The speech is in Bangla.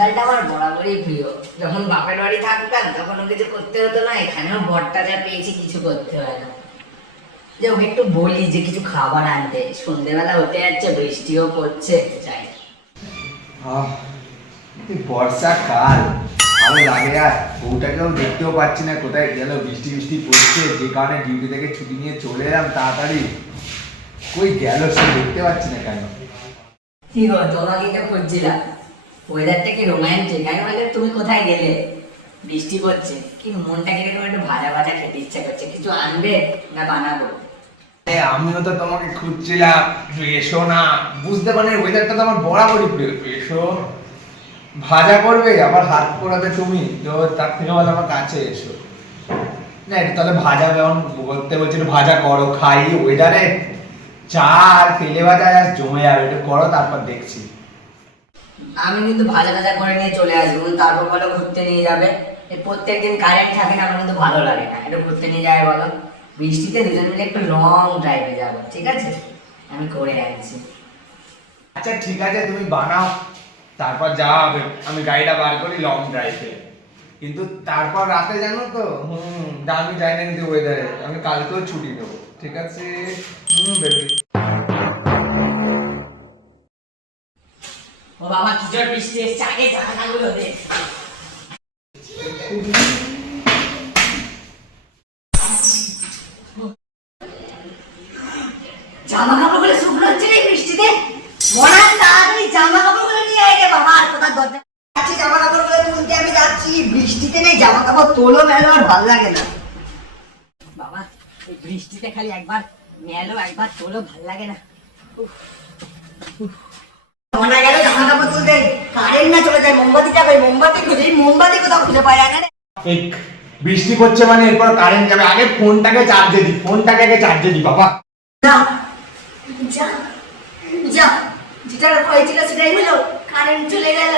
শীতকালটা আমার বরাবরই প্রিয়। যখন বাপের বাড়ি থাকতাম তখনও কিছু করতে হতো না, এখানেও বরটা যা পেয়েছি কিছু করতে হয় না। যে ওকে একটু বলি যে কিছু খাবার আনতে, সন্ধ্যেবেলা হতে যাচ্ছে, বৃষ্টিও পড়ছে, চাই। বর্ষাকাল ভালো লাগে। আর বউটাকেও দেখতেও পাচ্ছি না, কোথায় গেল, বৃষ্টি বৃষ্টি পড়ছে, যে কারণে ডিউটি থেকে ছুটি নিয়ে চলে এলাম তাড়াতাড়ি। কই গেল সে দেখতে পাচ্ছি না কেন? কি গো, তোমাকে তো খুঁজছিলাম। ওয়েদারটা কি রোমান্টিক, আমি বললাম তুমি কোথায় গেলে? বৃষ্টি পড়ছে, কি মনটা কিরকম একটু ভাজা ভাজা খেতে ইচ্ছা করছে, কিছু আনবে না বানাবো? আমিও তো তোমাকে খুঁজছিলাম, এসো না। বুঝতে পারি ওয়েদারটা তো আমার বরাবরই প্রিয়। এসো, ভাজা করবে আবার হাত পোড়াবে তুমি, তো তার থেকে ভালো আমার কাছে এসো না। একটু তাহলে ভাজা যেমন করতে বলছি, একটু ভাজা করো, খাই। ওয়েদারে চা আর তেলে ভাজা আর জমে যাবে, একটু করো তারপর দেখছি। আমি কিন্তু ভাজা ভাজা করে নিয়ে চলে আসবো, তারপর বলো ঘুরতে নিয়ে যাবে। প্রত্যেকদিন কারেন্ট থাকে না, আমার কিন্তু ভালো লাগে না। একটু ঘুরতে নিয়ে যাবে বলো, বৃষ্টিতে দুজন মিলে একটু লং ড্রাইভে যাবো, ঠিক আছে? আমি করে আনছি। আচ্ছা ঠিক আছে, তুমি বানাও, তারপর যাওয়া হবে। আমি গাড়িটা বার করি লং ড্রাইভে, কিন্তু তারপর রাতে জানো তো আমি যাই না কিন্তু ওয়েদারে, আমি কালকেও ছুটি নেবো, ঠিক আছে? বেবি। ও বাবা, কি জোর বৃষ্টি এসছে, আগে জানাগুলো দে। জামা কাপড়গুলো শুকনো হচ্ছে না এই বৃষ্টিতে। মনে তাড়াতাড়ি জামা কাপড়গুলো নিয়ে আয় রে বাবা, আর কোথায় দরজা যাচ্ছি, জামা কাপড়গুলো তুলতে আমি যাচ্ছি। বৃষ্টিতে নেই জামা কাপড় তোলো মেলো আর ভালো লাগে না বাবা। এই বৃষ্টিতে খালি একবার মেলো একবার তোলো, ভাল লাগে না। মনে গেল জামা কাপড় তুলতে, কারেন্ট না চলে যায়, মোমবাতি যাবে, মোমবাতি খুঁজে, মোমবাতি কোথাও খুঁজে পাই না রে। এই বৃষ্টি পড়ছে মানে এরপর কারেন্ট যাবে, আগে ফোনটাকে চার্জে দি, ফোনটাকে আগে চার্জে দি বাবা। যা যা যা, যেটা হয়েছিল সেটাই হলো, কারেন্ট চলে গেল।